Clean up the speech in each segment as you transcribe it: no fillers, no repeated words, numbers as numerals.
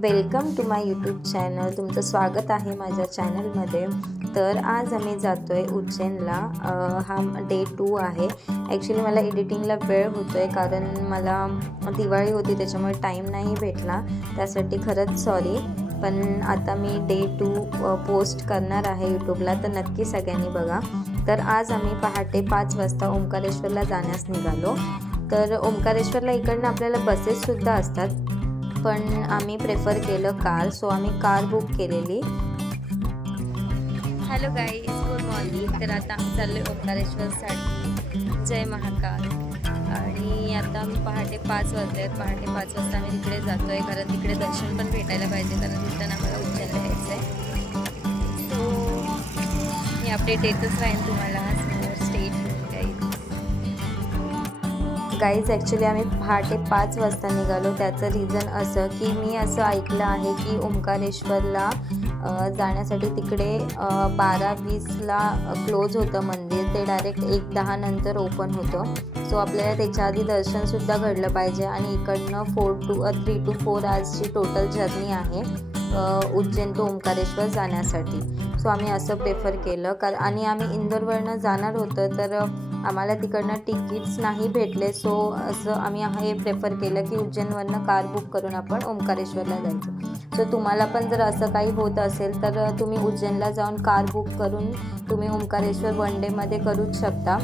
Welcome to my YouTube channel. तुमचं स्वागत आहे माझ्या चॅनलमध्ये। तर आज आम्ही जातो आहे उज्जैनला। हा डे 2 आहे। ॲक्च्युली मला एडिटिंगला वेळ होतो आहे कारण मला दिवाळी होती त्याच्यामुळे टाईम नाही भेटला, त्यासाठी खरंच सॉरी। पण आता मी डे 2 पोस्ट करणार आहे यूट्यूबला, तर नक्की सगळ्यांनी बघा। तर आज आम्ही पहाटे 5 वाजता ओंकारेश्वरला जाण्यास निघालो। तर ओंकारेश्वरला इकडनं आपल्याला बसेससुद्धा असतात, पण आम्ही प्रेफर केलं कार, सो आम्ही कार बुक केलेली। Hello guys, good morning. तर आता आम्ही चाललो आहे ओंकारेश्वरसाठी। जय महाकाल। आणि आता आम्ही पहाटे 5 वाजले आहेत। पहाटे 5 वाजता आम्ही तिकडे जातो आहे कारण तिकडे दर्शन पण भेटायला पाहिजे, कारण तिथं आम्हाला उज्जैनला यायचं आहे। सो मी अपडेट येतच राहीन तुम्हाला। Stay tune guys. ॲक्च्युली आम्ही पहाटे 5 वाजता निघालो। त्याचं रिझन असं की मी असं ऐकलं आहे की ओंकारेश्वरला जाण्यासाठी तिकडे 12:20ला क्लोज होतं मंदिर, ते डायरेक्ट 1:10 नंतर ओपन होतं। सो आपल्याला त्याच्या आधी दर्शनसुद्धा घडलं पाहिजे। आणि इकडनं 3 to 4 आवर्सची टोटल जर्नी आहे उज्जैन टू ओंकारेश्वर जाण्यासाठी। सो आम्ही असं प्रेफर केलं आणि आम्ही इंदोरवरनं जाणार होतं, तर आम्हाला तिकडनं तिकीट्स नाही भेटले। सो असं आम्ही हे प्रेफर केलं की उज्जैनवरनं कार बुक करून आपण ओंकारेश्वरला जायचं। सो तुम्हाला पण जर असं काही होत असेल तर तुम्ही उज्जैनला जाऊन कार बुक करून तुम्ही ओंकारेश्वर 1 डेमध्ये करूच शकता,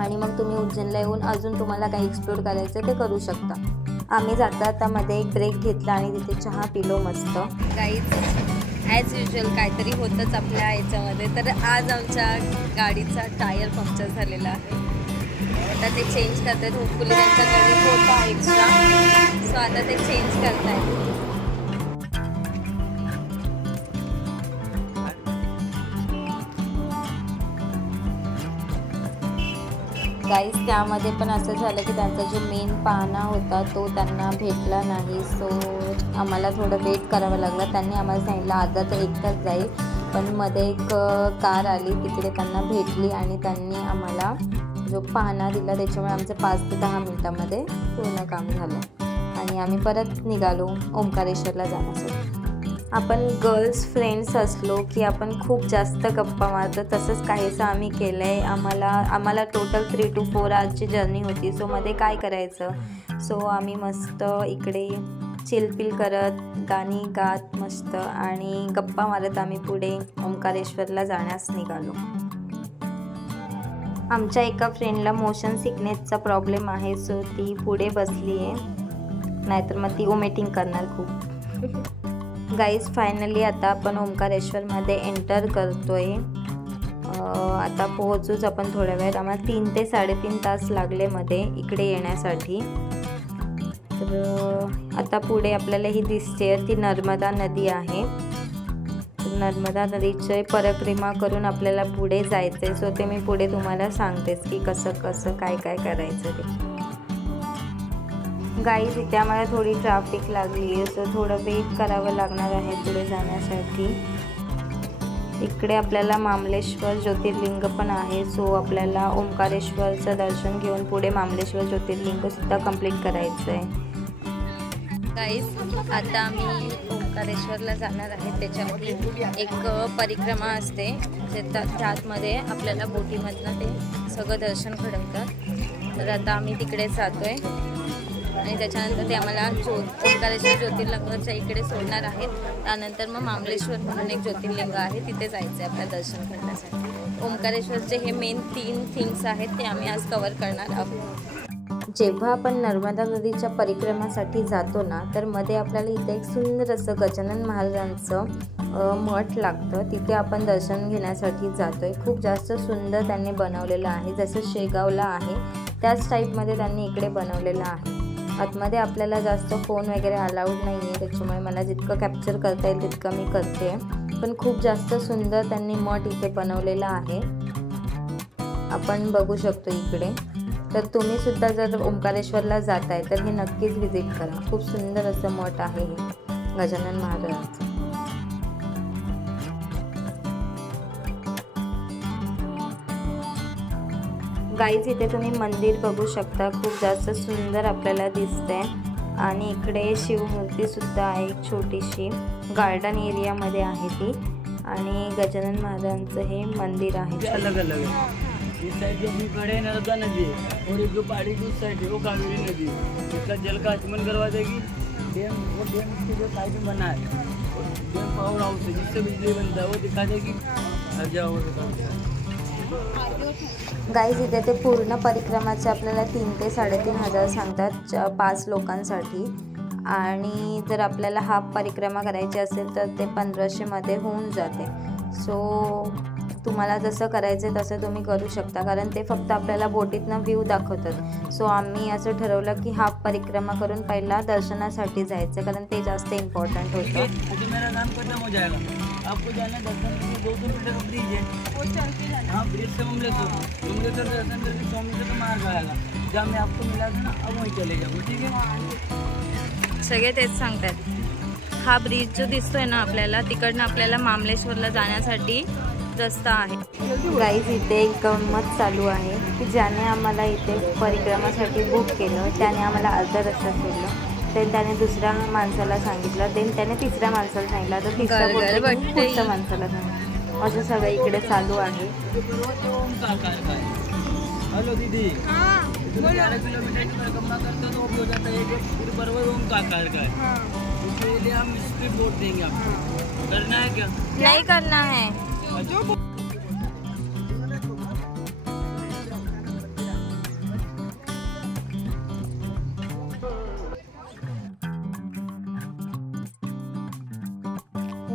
आणि मग तुम्ही उज्जैनला येऊन अजून तुम्हाला काही एक्सप्लोर करायचं ते करू शकता। आम्ही जाता मध्ये एक ब्रेक घेतला आणि तिथे चहा पिलो मस्त। गाईज, ॲज युजल काहीतरी होतंच आपल्या याच्यामध्ये। तर आज आमच्या गाडीचा टायर पंक्चर झालेला आहे, आता ते चेंज करतात। होपफुली त्यांच्याकडे होता एक्स्ट्रा, सो आता ते चेंज करतायत। गाईज, त्यामध्ये पण असं झालं की त्यांचा जो मेन पाहणा होता तो त्यांना भेटला नाही। सो आम्हाला थोडं वेट करावं लागलं। त्यांनी आम्हाला सांगितलं अर्धा ते 1 तास जाईल, पण मध्ये एक कार आली, तिकडे त्यांना भेटली आणि त्यांनी आम्हाला जो पाहणा दिला, त्याच्यामुळे आमचं 5 ते 10 मिनटामध्ये पूर्ण काम झालं आणि आम्ही परत निघालो ओंकारेश्वरला जाण्यासाठी। आपण गर्ल्स फ्रेंड्स असलो की आपण खूप जास्त गप्पा मारतो, तसंच काहीसं आम्ही केलं आहे। आम्हाला टोटल 3 to 4 आवर्सची जर्नी होती। सो मध्ये काय करायचं, सो आम्ही मस्त इकडे चिलपिल करत, गाणी गात मस्त आणि गप्पा मारत आम्ही पुढे ओंकारेश्वरला जाण्यास निघालो। आमच्या एका फ्रेंडला मोशन सिकनेसचा प्रॉब्लेम आहे, सो ती पुढे बसली आहे, नाहीतर मग ती वॉमिटिंग करणार खूप। गाईज, फायनली आता आपण ओंकारेश्वरमध्ये एंटर करतोय। आता पोहोचूच आपण थोड्या वेळात। आम्हाला 3 ते 3.5 तास लागले मध्ये इकडे येण्यासाठी। तर आता पुढे आपल्याला ही दिसते ती नर्मदा नदी आहे। नर्मदा नदीचे परिक्रमा करून आपल्याला पुढे जायचं आहे। सो ते मी पुढे तुम्हाला सांगतेच की कसं काय करायचं ते। गाईज, इथे आम्हाला थोडी ट्रॅफिक लागली आहे, सो थोडं वेट करावं लागणार आहे पुढे जाण्यासाठी। इकडे आपल्याला मामलेश्वर ज्योतिर्लिंग पण आहे, सो आपल्याला ओंकारेश्वरचं दर्शन घेऊन पुढे मामलेश्वर ज्योतिर्लिंगसुद्धा कंप्लीट करायचं आहे। गाईज, आता आम्ही ओंकारेश्वरला जाणार आहे। त्याच्यामध्ये एक परिक्रमा असते, त्यातमध्ये आपल्याला बोटीमधनं ते सगळं दर्शन घडवतात। तर आता आम्ही तिकडे जातो आहे आणि त्याच्यानंतर ते आम्हाला ओंकारेश्वर ज्योतिर्लिंगाच्या इकडे सोडणार आहेत। त्यानंतर मग मामलेश्वर म्हणून एक ज्योतिर्लिंग आहे, तिथे जायचं आहे आपल्या दर्शन करण्यासाठी। ओंकारेश्वरचे हे मेन 3 थिंग्स आहेत, ते आम्ही आज कवर करणार आहोत। जेव्हा आपण नर्मदा नदीच्या परिक्रमासाठी जातो ना, तर मध्ये आपल्याला इथे एक सुंदर असं गजानन महाराजांचं मठ लागतं, तिथे आपण दर्शन घेण्यासाठी जातोय। खूप जास्त सुंदर त्यांनी बनवलेलं आहे, जसं शेगावला आहे त्याच टाईपमध्ये त्यांनी इकडे बनवलेलं आहे। आतमध्ये आपल्याला जास्त फोन वगैरे अलाउड नाही आहे, त्याच्यामुळे मला जितकं कॅप्चर करता येईल तितकं मी करते, पण खूप जास्त सुंदर त्यांनी मठ इथे बनवलेला आहे, आपण बघू शकतो इकडे। तर तुम्ही सुद्धा जर ओंकारेश्वरला जाताय तर हे नक्कीच व्हिजिट करा। खूप सुंदर असं मठ आहे हे गजानन महाराजांचं। गाईज, इथे तुम्ही मंदिर बघू शकता, खूप जास्त सुंदर आपल्याला दिसतंय आणि इकडे शिवमूर्तीसुद्धा आहे एक छोटीशी, गार्डन एरियामध्ये आहे ती. आणि गजानन महाराजांचं हे मंदिर आहे. अलग अलग है, इस साइड जो भी खड़े नर्मदा नदी है और एक जो पहाड़ी की उस साइड है वो कावेरी नदी है. इसका जल का आचमन करवा देगी. डैम वो डैम के जो साइड में बना है डैम पावर हाउस है जिससे बिजली बनता है वो दिखा देगी. गाईज इथे ते पूर्ण परिक्रमाचे आपल्याला 3 ते 3.5 हजार सांगतात 5 लोकांसाठी. आणि जर आपल्याला हाफ परिक्रमा करायची असेल तर ते 1500मध्ये होऊन जाते. सो तुम्हाला जसं करायचं तसं तुम्ही करू शकता, कारण ते फक्त आपल्याला बोटीतनं व्ह्यू दाखवतात. सो आम्ही असं ठरवलं की हाफ परिक्रमा करून पहिला दर्शनासाठी जायचं, कारण ते जास्त इम्पॉर्टंट होतं. मेरा नाम खत्म हो जाएगा, आपको जाना दर्शन के लिए 200 मीटर रुक दीजिए. हाँ, ब्रिज से मुमलेश्वर दर्शन करके 100 मीटर का मार्ग आएगा. जहाँ मैं आपको मिला था ना, अब वहीं चले जाओ. ठीक है, सगळे तेच सांगतात. हा ब्रिज जो दिसतोय ना आपल्याला, तिकडनं आपल्याला मामलेश्वरला जाण्यासाठी रस्ता आहे. गाईज इथे एक गंमत चालू आहे की ज्याने आम्हाला इथे परिक्रमासाठी बुक केलं त्याने आम्हाला अर्धा रस्ता सोडलं. देन त्याने दुसऱ्या माणसाला सांगितलं, देन त्याने तिसऱ्या माणसाला सांगितलं, तर तिसऱ्या पुढच्या माणसाला सांगितलं. असं सगळं इकडे चालू आहे. हेलो दीदी, 11 किलोमीटर की परिक्रमा करते तो हो जाता है जो पूरी पर्वत ओम का आकार का है. उसके लिए हम स्पीड बोट देंगे आपको. करना है क्या? नहीं करना है.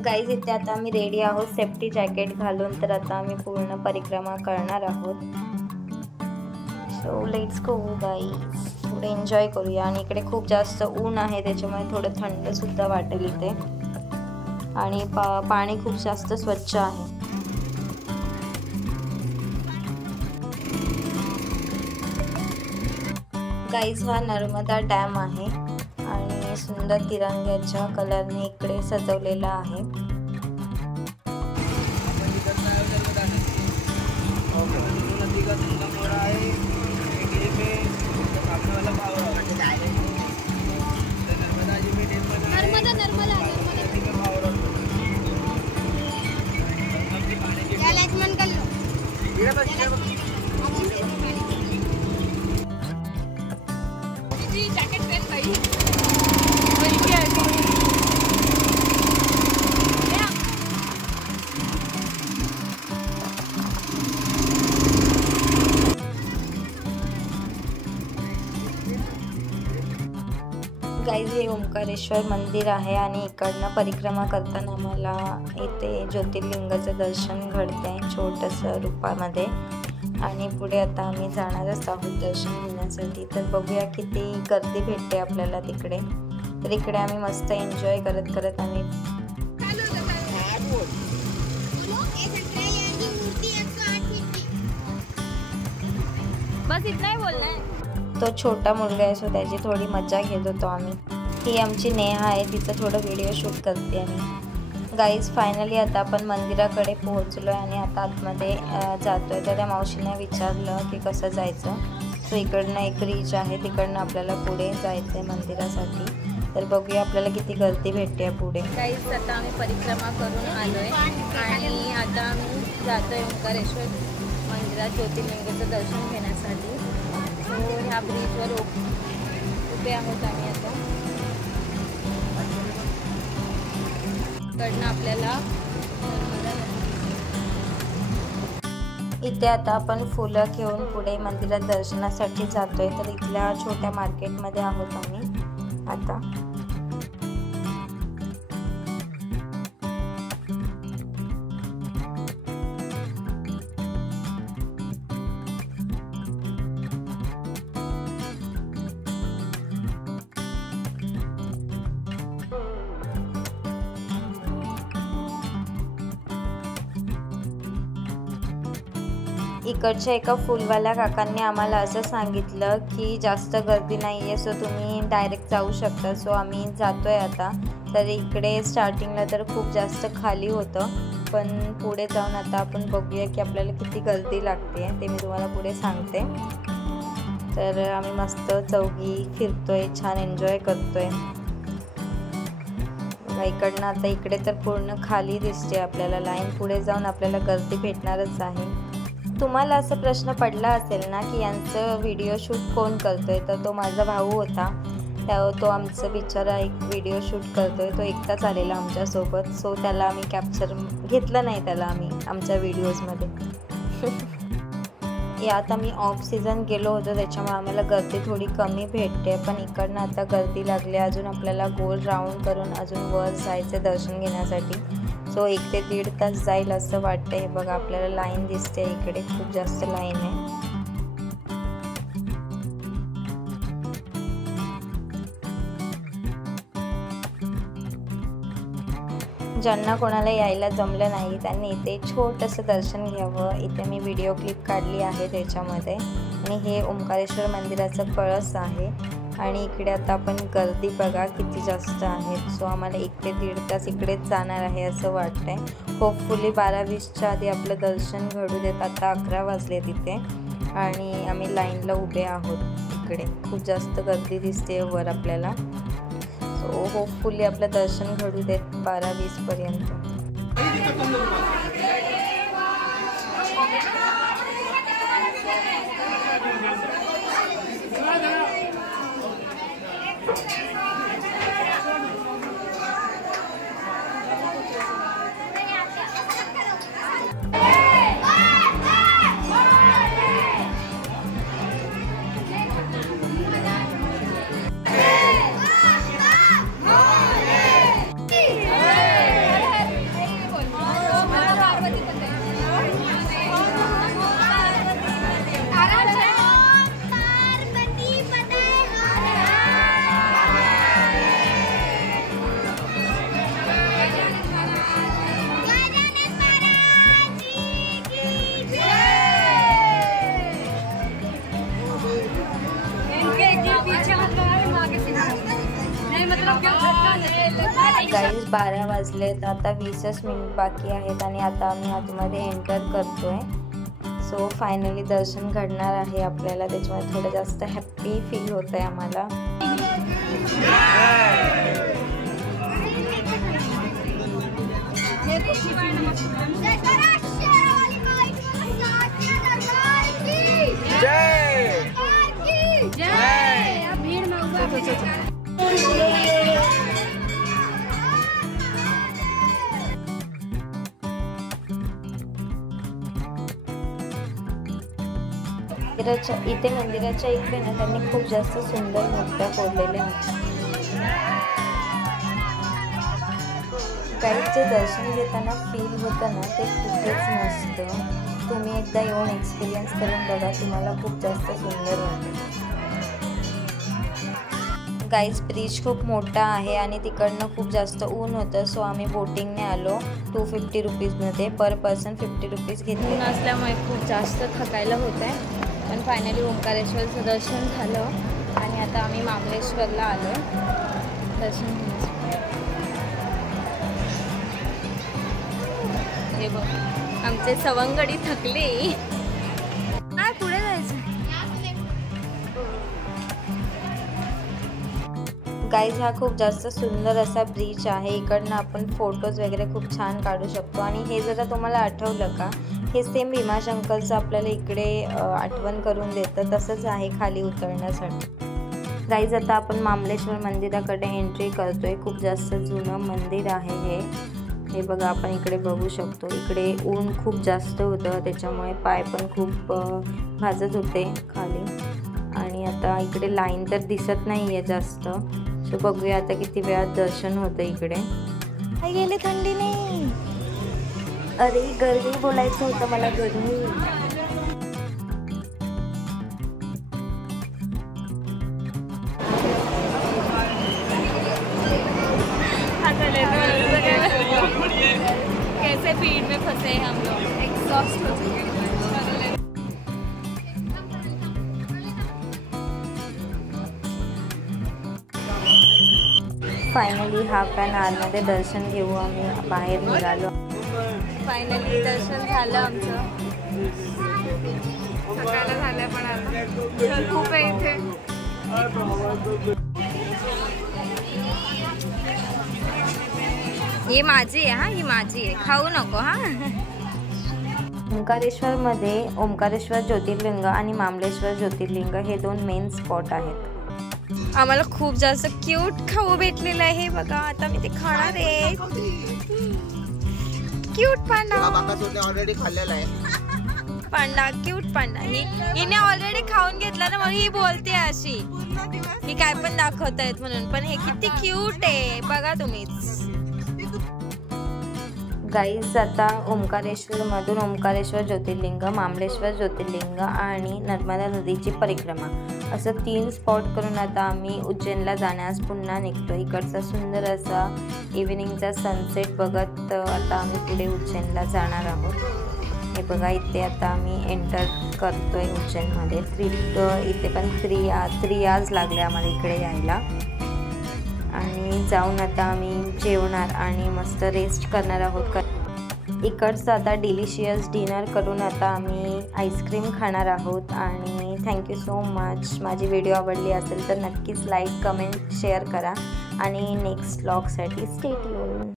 गाईज इथे आता आम्ही रेडी आहोत सेफ्टी जॅकेट घालून. तर आता आम्ही पूर्ण परिक्रमा करणार आहोत. सो लेट्स गो गाईज, थोडं एन्जॉय करूया. आणि इकडे खूप जास्त ऊन आहे त्याच्यामुळे थोडं थंडसुद्धा वाटेल इथे. आणि पाणी खूप जास्त स्वच्छ आहे. गाईज हा नर्मदा डॅम आहे आणि सुंदर तिरंग्याच्या कलरने इकडे सजवलेला आहे. गाईज हे ओंकारेश्वर मंदिर आहे आणि इकडनं परिक्रमा करताना आम्हाला इथे ज्योतिर्लिंगाचं दर्शन घडतंय छोटंसं रूपामध्ये. आणि पुढे आता आम्ही जाणारच आहोत दर्शन घेण्यासाठी. तर बघूया किती गर्दी भेटते आपल्याला तिकडे. तर इकडे आम्ही मस्त एन्जॉय करत करत आम्ही बस इतना ही बोलना है. तो छोटा मुलगा आहे सो त्याची थोडी मजा घेत होतो आम्ही. ही आमची नेहा आहे, तिचं थोडं व्हिडिओ शूट करते आम्ही. गाईज फायनली आता आपण मंदिराकडे पोहोचलो आहे आणि आता आतमध्ये जातो आहे. तर त्या मावशीने विचारलं की कसं जायचं. सो इकडनं एक ब्रिज आहे, तिकडनं आपल्याला पुढे जायचं आहे मंदिरासाठी. तर बघूया आपल्याला किती गर्दी भेटते पुढे. गाईज आता आम्ही परिक्रमा करून आलो आहे आणि आता आम्ही जातो आहे ओंकारेश्वर मंदिरात ज्योतिर्लिंगाचं दर्शन घेण्यासाठी. सो ह्या ब्रिजवर उभे आहोत आम्ही आता. कडनं आपल्याला इथे आता आपण फुलं घेऊन पुढे मंदिरात दर्शनासाठी जातोय. तर इथल्या छोट्या मार्केटमध्ये आहोत आम्ही आता. इकडच्या एका फुलवाल्या काकांनी आम्हाला असं सांगितलं की जास्त गर्दी नाही आहे, सो तुम्ही डायरेक्ट जाऊ शकता. सो आम्ही जातो आहे आता. तर इकडे स्टार्टिंगला तर खूप जास्त खाली होतं, पण पुढे जाऊन आता आपण बघूया की आपल्याला किती गर्दी लागते ते मी तुम्हाला पुढे सांगते. तर आम्ही मस्त चौघी फिरतोय, छान एन्जॉय करतोय। इकडनं आता इकडे तर पूर्ण खाली दिसते आपल्याला लाईन, पुढे जाऊन आपल्याला गर्दी भेटणारच आहे। तुम्हाला असा प्रश्न पडला असेल ना की यांचं व्हिडिओ शूट कोण करतोय, तर तो माझा भाऊ होता। तो आमचं बिचारा एक व्हिडिओ शूट करतोय, तो एकटाच आलेला आमच्यासोबत, सो त्याला आम्ही कॅप्चर घेतलं नाही त्याला आम्ही आमच्या व्हिडिओजमध्ये। यात आम्ही ऑफ सीझन गेलो होतो त्याच्यामुळे आम्हाला गर्दी थोडी कमी भेटते, पण इकडनं आता गर्दी लागली। अजून आपल्याला गोल राऊंड करून अजून वर जायचं दर्शन घेण्यासाठी, सो 1 ते 1.5 तास जाईल असं वाटतं। हे बघा आपल्याला लाईन दिसते, इकडे खूप जास्त लाईन आहे। ज्यांना कोणाला यायला जमलं नाही त्यांनी इथे छोटंसं दर्शन घ्यावं। इथे मी व्हिडिओ क्लिप काढली आहे त्याच्यामध्ये, आणि हे ओंकारेश्वर मंदिराचं कळस आहे। आणि इकडे आता आपण गर्दी बघा किती जास्त आहे, सो आम्हाला 1 ते 1.5 तास इकडेच जाणार आहे असं वाटतंय। होपफुली 12:20च्या आधी आपलं दर्शन घडू देत। आता 11 वाजले तिथे आणि आम्ही लाईनला उभे आहोत। इकडे खूप जास्त गर्दी दिसते वर आपल्याला, सो होपफुली आपलं दर्शन घडू देत 12:20 पर्यंत। गाईज 12 वाजलेत, आता 20च मिनिट बाकी आहेत आणि आता आम्ही आतमध्ये एंटर करतोय। सो फायनली दर्शन घडणार आहे आपल्याला, त्याच्यामुळे थोडं जास्त हॅप्पी फील होत आहे आम्हाला। इथे मंदिराच्या इकडे ना त्यांनी खूप जास्त सुंदर मूर्त्या कोरलेल्या आहेत। गाईडचे दर्शन घेताना फील होतं ना ते कुठेच नसतं। तुम्ही एकदा येऊन एक्सपिरियन्स करून बघा, तुम्हाला खूप जास्त सुंदर वाटेल। गाईज ब्रिज खूप मोठा आहे आणि तिकडनं खूप जास्त ऊन होतं, सो आम्ही बोटिंगने आलो 250 रुपीजमध्ये, पर पर्सन 50 रुपीज घेतले। ऊन असल्यामुळे खूप जास्त थकायला होत आहे, पण फायनली ओंकारेश्वरचं दर्शन झालं आणि आता आम्ही मामलेश्वरला आलो दर्शन घेण्यासाठी। हे बघ आमचे सवंगडी थकले, काय पुढे जायचं। गाईज हा खूप जास्त सुंदर असा ब्रिज आहे, इकडनं आपण फोटोज वगैरे खूप छान काढू शकतो। आणि हे जरा तुम्हाला आठवलं का, हे सेम भीमाशंकरचं आपल्याला इकडे आठवण करून देतं, तसंच आहे खाली उतरण्यासाठी। गाईज आता आपण मामलेश्वर मंदिराकडे एंट्री करतोय, खूप जास्त जुनं मंदिर आहे हे बघा आपण इकडे बघू शकतो। इकडे ऊन खूप जास्त होतं त्याच्यामुळे पाय पण खूप भाजत होते खाली, आणि आता इकडे लाईन तर दिसत नाही आहे जास्त, सो बघूया आता किती वेळात दर्शन होतं इकडे। काय गेले थंडीने, अरे गरमी बोलायचं होतं मला, गरमी। कैसे भीड़ में फंसे हम लोग, एग्जॉस्ट हो चुके हैं। फायनली हाफ एन आवरमध्ये दर्शन घेऊ आम्ही बाहेर निघालो। फायनली दर्शन झालं आमचं थकायला झालंय पण आता चल खूप आहे इथे. ही माझी आहे, हा ही माझी आहे, खाऊ नको हा. ओंकारेश्वरमध्ये ओंकारेश्वर ज्योतिर्लिंग आणि मामलेश्वर ज्योतिर्लिंग हे 2 मेन स्पॉट आहेत. आम्हाला खूप जास्त क्यूट खाऊ भेटलेलं आहे बघा. आता मी ते खाणार आहे. क्यूट पांडा ऑलरेडी खाल्लेला आहे. Panda cute panda. हिने ऑलरेडी खाऊन घेतला ना, म्हणून ही बोलते अशी. ही काय पण दाखवतायत म्हणून, पण हे किती क्यूट आहे बघा तुम्हीच. गाईज आता ओंकारेश्वर मधून ओंकारेश्वर ज्योतिर्लिंग, मामलेश्वर ज्योतिर्लिंग आणि नर्मदा नदीची परिक्रमा असं 3 स्पॉट करून आता आम्ही उज्जैनला जाण्यास पुन्हा निघतो. इकडचा सुंदर असा इव्हिनिंगचा सनसेट बघत आता आम्ही पुढे उज्जैनला जाणार आहोत. हे बघा इथे आता आम्ही एंटर करतोय उज्जैनमध्ये. इथे पण 3 आवर्स लागले आम्हाला इकडे यायला. आणि जाऊन आता आम्ही जेवणार आणि मस्त रेस्ट करणार आहोत. इकडचं आता डिलिशियस डिनर करून आता आम्ही आईस्क्रीम खाणार आहोत. आणि थँक्यू सो मच. माझी व्हिडिओ आवडली असेल तर नक्कीच लाईक, कमेंट, शेअर करा आणि नेक्स्ट व्लॉगसाठी स्टे ट्यून.